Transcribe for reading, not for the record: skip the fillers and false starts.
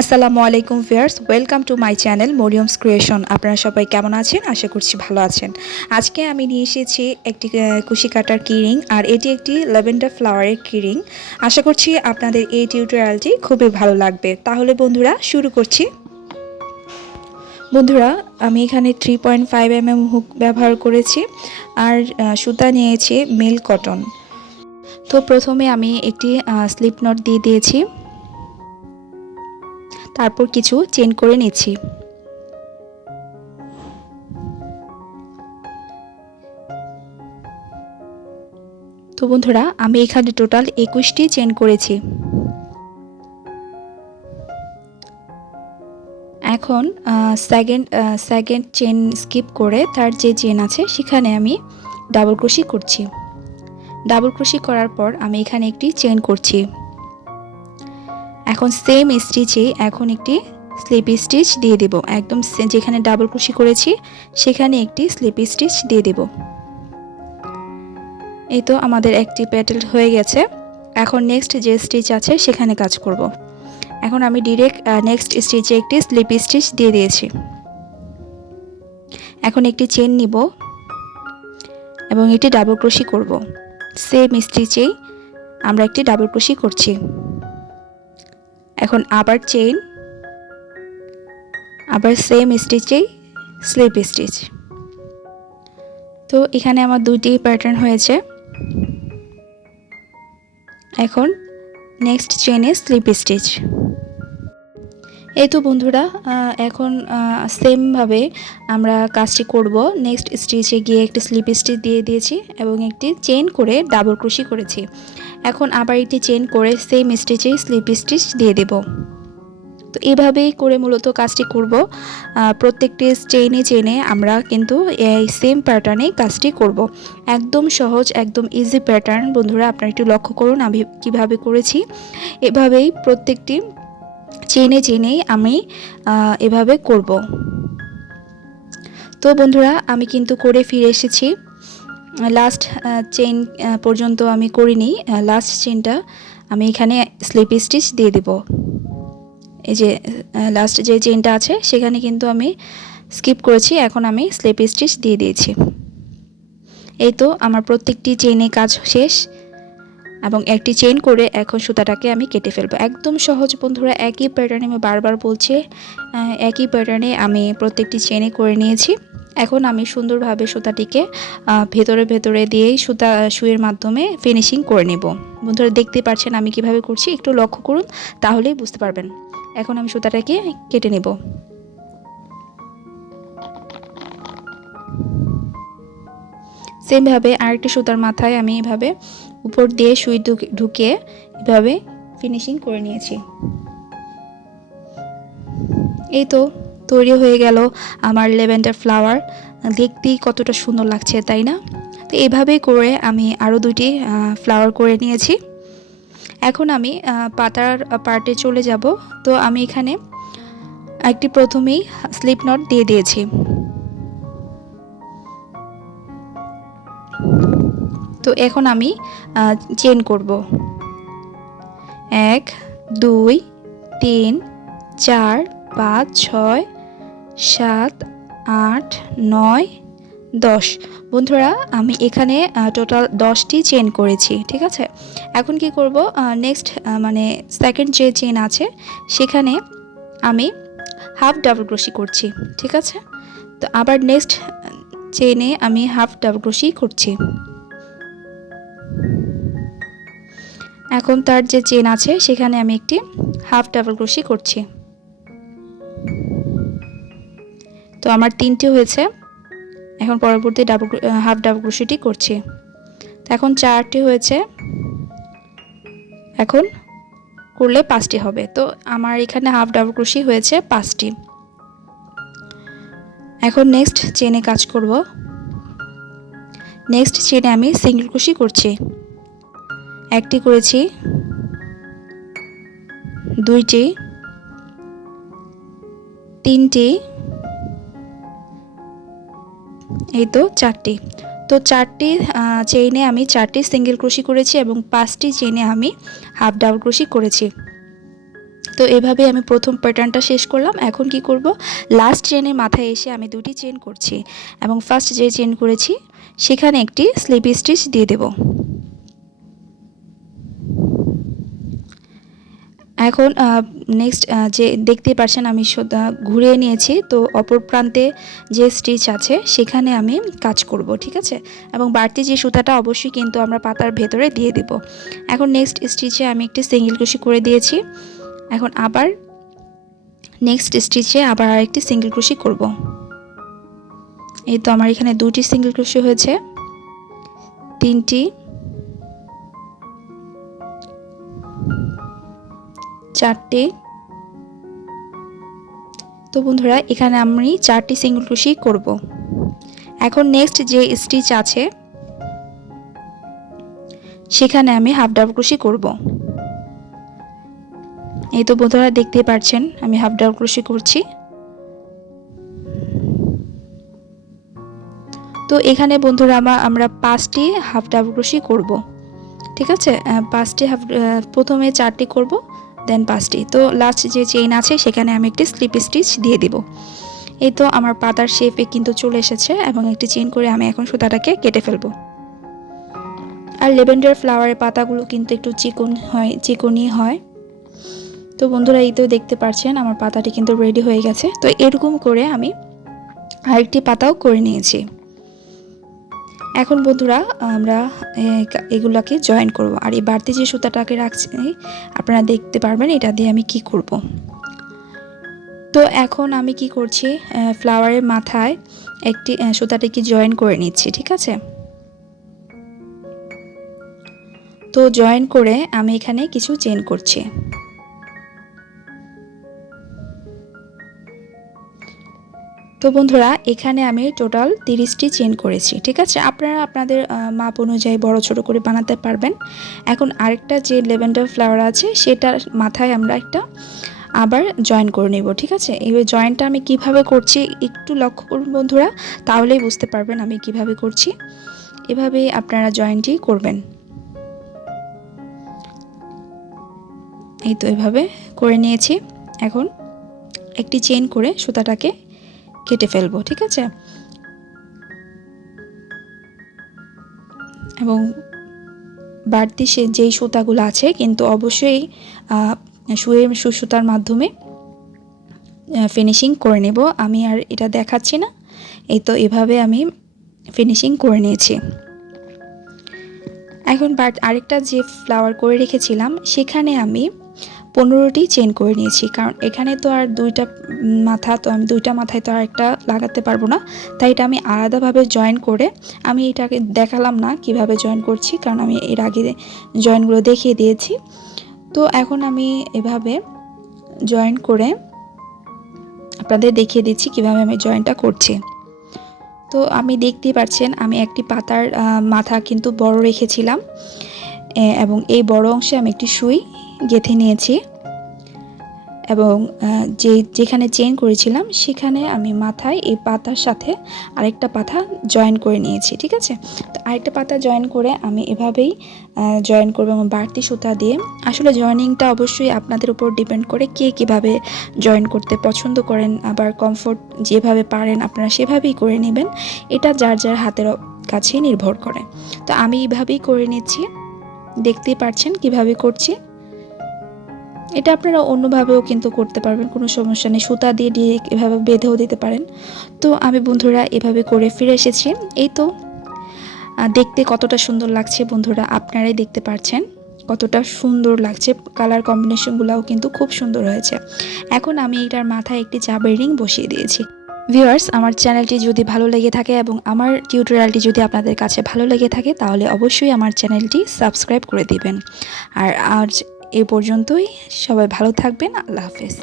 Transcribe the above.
আসসালামু আলাইকুম viewers, welcome to my channel Maryam's creation. আপনারা সবাই কেমন আছেন? আশা করছি ভালো আছেন। আজকে আমি নিয়ে এসেছি একটি কুশি কাটার কিরিং, আর এটি একটি ল্যাভেন্ডার ফ্লাওয়ারের কিরিং। আশা করছি আপনাদের এই টিউটোরিয়ালটি খুবই ভালো লাগবে। তাহলে বন্ধুরা শুরু করছি। বন্ধুরা, আমি এখানে 3.5 হুক ব্যবহার করেছি, আর সুতা নিয়েছি মিল কটন। তো প্রথমে আমি একটি স্লিপ নট দিয়ে দিয়েছি, তারপর কিছু চেন করে নিচ্ছি। তো বন্ধুরা, আমি এখানে টোটাল 21টি চেন করেছি। এখন সেকেন্ড চেন স্কিপ করে তার যে চেন আছে সেখানে আমি ডাবল ক্রোশি করছি। ডাবল ক্রোশি করার পর আমি এখানে একটি চেন করছি। এখন সেম স্টিচে এখন একটি স্লিপ স্টিচ দিয়ে দেব। একদম যেখানে ডাবল ক্রোশি করেছি সেখানে একটি স্লিপ স্টিচ দিয়ে দেব। এই তো আমাদের একটি প্যাটেল হয়ে গেছে। এখন নেক্সট যে স্টিচ আছে সেখানে কাজ করব। এখন আমি ডিরেক্ট নেক্সট স্টিচে একটি স্লিপ স্টিচ দিয়ে দিয়েছি। এখন একটি চেন নিব এবং এটি ডাবল ক্রোশি করব। সেম স্টিচেই আমরা একটি ডাবল ক্রোশি করছি। এখন আবার চেন, আবার সেম স্টিচেই স্লিপ স্টিচ। তো এখানে আমার দুইটি প্যাটার্ন হয়েছে। এখন নেক্সট চেনে স্লিপ স্টিচ। এই তো বন্ধুরা, এখন সেমভাবে আমরা কাজটি করব। নেক্সট স্টিচে গিয়ে একটি স্লিপ স্টিচ দিয়ে দিয়েছি এবং একটি চেন করে ডাবল ক্রোশি করেছি। এখন আবার একটি চেন করে সেম স্টিচে স্লিপ স্টিচ দিয়ে দেব। তো এভাবেই করে মূলত কাজটি করব। প্রত্যেকটি চেনে আমরা কিন্তু এই সেম প্যাটার্নে কাজটি করব। একদম সহজ, একদম ইজি প্যাটার্ন। বন্ধুরা, আপনারা একটু লক্ষ্য করুন আমি কিভাবে করেছি। এভাবেই প্রত্যেকটি চেনেই আমি এভাবে করব। তো বন্ধুরা, আমি কিন্তু করে ফিরে এসেছি। লাস্ট চেন পর্যন্ত আমি করিনি। লাস্ট চেনটা আমি এখানে স্লিপ স্টিচ দিয়ে দেব। এই যে লাস্ট যে চেনটা আছে সেখানে কিন্তু আমি স্কিপ করেছি, এখন আমি স্লিপ স্টিচ দিয়ে দিয়েছি। এই তো আমার প্রত্যেকটি চেনে কাজ শেষ এবং একটি চেন করে এখন সুতাটাকে আমি কেটে ফেলবো। একদম সহজ বন্ধুরা, একই প্যাটার্নে, আমি বারবার বলছি, একই প্যাটার্নে আমি প্রত্যেকটি চেনে করে নিয়েছি। এখন আমি সুন্দরভাবে সুতাটিকে ভেতরে দিয়েই সুইয়ের মাধ্যমে ফিনিশিং করে নেব। বন্ধুরা, দেখতে পাচ্ছেন আমি কিভাবে করছি, একটু লক্ষ্য করুন তাহলেই বুঝতে পারবেন। এখন আমি সুতাটাকে কেটে নেব। সেমভাবে আরেকটি সুতার মাথায় আমি এভাবে উপর দিয়ে সুই ঢুকিয়ে এভাবে ফিনিশিং করে নিয়েছি। এই তো তৈরি হয়ে গেল আমার ল্যাভেন্ডার ফ্লাওয়ার। দেখতেই কতটা সুন্দর লাগছে, তাই না? তো এইভাবেই করে আমি আরও দুটি ফ্লাওয়ার করে নিয়েছি। এখন আমি পাতার পার্টে চলে যাব। তো আমি এখানে একটি প্রথমেই স্লিপ নট দিয়ে দিয়েছি। তো এখন আমি চেন করব। 1 2 3 4 5 6 7 8 9 10। বন্ধুরা, আমি এখানে টোটাল 10টি চেন করেছি, ঠিক আছে? এখন কি করব, নেক্সট মানে সেকেন্ড যে চেন আছে সেখানে আমি হাফ ডাবল ক্রোশি করছি, ঠিক আছে? তো আবার নেক্সট চেনে আমি হাফ ডাবল ক্রোশি করছি। এখন তার যে চেন আছে সেখানে আমি একটি হাফ ডাবল ক্রোশি করছি। তো আমার 3টি হয়েছে। এখন পরবর্তী হাফ ডাবল ক্রোশিটি করছি। তো এখন 4টি হয়েছে, এখন করলে 5টি হবে। তো আমার এখানে হাফ ডাবল ক্রোশি হয়েছে 5টি। এখন নেক্সট চেনে কাজ করব। নেক্সট চেনে আমি সিঙ্গেল ক্রোশি করছি। একটি করেছি, 2টি, 3টি, এই তো 4টি। তো 4টি চেইনে আমি 4টি সিঙ্গেল ক্রোশি করেছি এবং 5টি চেইনে আমি হাফ ডাবল ক্রোশি করেছি। তো তো এভাবে আমি প্রথম প্যাটার্নটা শেষ করলাম। এখন কি করব, লাস্ট চেনের মাথায় এসে আমি দুটি চেন করছি এবং ফার্স্ট যে চেন করেছি সেখানে একটি স্লিপ স্টিচ দিয়ে দেব। এখন নেক্সট যে দেখতেই পাচ্ছেন আমি সুতা ঘুরিয়ে নিয়েছি, তো অপর প্রান্তে যে স্টিচ আছে সেখানে আমি কাজ করব, ঠিক আছে। এবং বাড়তি যে সুতাটা অবশ্যই কিন্তু আমরা পাতার ভেতরে দিয়ে দেব। এখন নেক্সট স্টিচে আমি একটি সিঙ্গেল ক্রোশি করে দিয়েছি। এখন আবার নেক্সট স্টিচে আবার আরেকটি সিঙ্গেল ক্রোশি করব। এই তো আমার এখানে দুটি সিঙ্গেল ক্রোশি হয়েছে, তিনটি, চারটি। তো বন্ধুরা এখানে আমি 4টি সিঙ্গেল ক্রোশি করব। এখন নেক্সট যে স্টিচ আছে সেখানে আমি হাফ ডাবল ক্রোশি করব। এই তো বন্ধুরা দেখতেই পাচ্ছেন আমি হাফ ডাবল ক্রোশি করছি। তো এখানে বন্ধুরা আমরা 5টি হাফ ডাবল ক্রোশি করব, ঠিক আছে। 5টি প্রথমে 4টি করব, দেন 5টি। তো লাস্ট যে চেইন আছে সেখানে আমি একটি স্লিপ স্টিচ দিয়ে দিব। এই তো আমার পাতার শেপে কিন্তু চলে এসেছে এবং একটি চেইন করে আমি এখন সুতাটাকে কেটে ফেলবো। আর ল্যাভেন্ডার ফ্লাওয়ারের পাতাগুলো কিন্তু একটু চিকনি হয়। তো বন্ধুরা এই তো দেখতে পাচ্ছেন আমার পাতাটি কিন্তু রেডি হয়ে গেছে। তো এরকম করে আমি আরেকটি পাতাও করে নিয়েছি। এখন বন্ধুরা আমরা এগুলাকে জয়েন করব। আর এই বাড়তি যে সুতাটাকে রাখছি আপনারা দেখতে পারবেন এটা দিয়ে আমি কি করব। তো এখন আমি কি করছি, ফ্লাওয়ারের মাথায় একটি সুতাটাকে জয়েন করে নিচ্ছি, ঠিক আছে। তো জয়েন করে আমি এখানে কিছু চেইন করছি। তো বন্ধুরা এখানে আমি টোটাল 30টি চেইন করেছি, ঠিক আছে। আপনারা আপনাদের মাপ অনুযায়ী বড় ছোট করে বানাতে পারবেন। এখন আরেকটা যে ল্যাভেন্ডার ফ্লাওয়ার আছে সেটার মাথায় আমরা একটা আবার জয়েন করে নেব, ঠিক আছে। এই জয়েনটা আমি কিভাবে করছি একটু লক্ষ্য করুন বন্ধুরা, তাহলেই বুঝতে পারবেন আমি কিভাবে করছি। এভাবেই আপনারা জয়েনটি করবেন। এই তো এভাবে করে নিয়েছি। এখন একটি চেইন করে সুতাটাকে কেটে ফেলবো, ঠিক আছে। এবং বাড়তি যেই সুতাগুলো আছে কিন্তু অবশ্যই সুতার মাধ্যমে ফিনিশিং করে নেব। আমি আর এটা দেখাচ্ছি না, এই তো এভাবে আমি ফিনিশিং করে নিয়েছি। এখন আরেকটা যে ফ্লাওয়ার করে রেখেছিলাম সেখানে আমি 15টি চেইন করে নিয়েছি, কারণ এখানে তো আর দুইটা মাথা, তো আমি দুইটা মাথায় তো আর একটা লাগাতে পারবো না, তাই এটা আমি আলাদাভাবে জয়েন করে আমি এটাকে দেখালাম না কিভাবে জয়েন করছি, কারণ আমি এর আগে জয়েনগুলো দেখিয়ে দিয়েছি। তো এখন আমি এভাবে জয়েন করে আপনাদের দেখিয়ে দিচ্ছি কিভাবে আমি জয়েনটা করছি। তো আমি দেখতেই পাচ্ছেন আমি একটি পাতার মাথা কিন্তু বড় রেখেছিলাম এবং এই বড় অংশে আমি একটি সুই গেঁথে নিয়েছি এবং যেখানে চেইন করেছিলাম সেখানে আমি মাথায় এই পাতার সাথে আরেকটা পাতা জয়েন করে নিয়েছি, ঠিক আছে। তো আরেকটা পাতা জয়েন করে আমি এভাবেই জয়েন করব এবং বাড়তি সুতা দিয়ে। আসলে জয়েনিংটা অবশ্যই আপনাদের উপর ডিপেন্ড করে কে কীভাবে জয়েন করতে পছন্দ করেন, আবার কমফোর্ট যেভাবে পারেন আপনারা সেভাবেই করে নেবেন। এটা যার যার হাতের কাছেই নির্ভর করে। তো আমি এইভাবেই করে নিচ্ছি, দেখতেই পাচ্ছেন কিভাবে করছি। এটা আপনারা অন্যভাবেও কিন্তু করতে পারবেন, কোনো সমস্যা নেই। সুতা দিয়ে ডিরেক্ট এভাবে বেঁধেও দিতে পারেন। তো আমি বন্ধুরা এভাবে করে ফিরে এসেছি। এই তো দেখতে কতটা সুন্দর লাগছে বন্ধুরা, আপনারাই দেখতে পাচ্ছেন কতটা সুন্দর লাগছে। কালার কম্বিনেশনগুলোও কিন্তু খুব সুন্দর হয়েছে। এখন আমি এটার মাথায় একটি চাবির রিং বসিয়ে দিয়েছি। ভিউয়ার্স, আমার চ্যানেলটি যদি ভালো লেগে থাকে এবং আমার টিউটোরিয়ালটি যদি আপনাদের কাছে ভালো লেগে থাকে তাহলে অবশ্যই আমার চ্যানেলটি সাবস্ক্রাইব করে দিবেন। আর আজ এ পর্যন্তই, সবাই ভালো থাকবেন। আল্লাহ হাফেজ।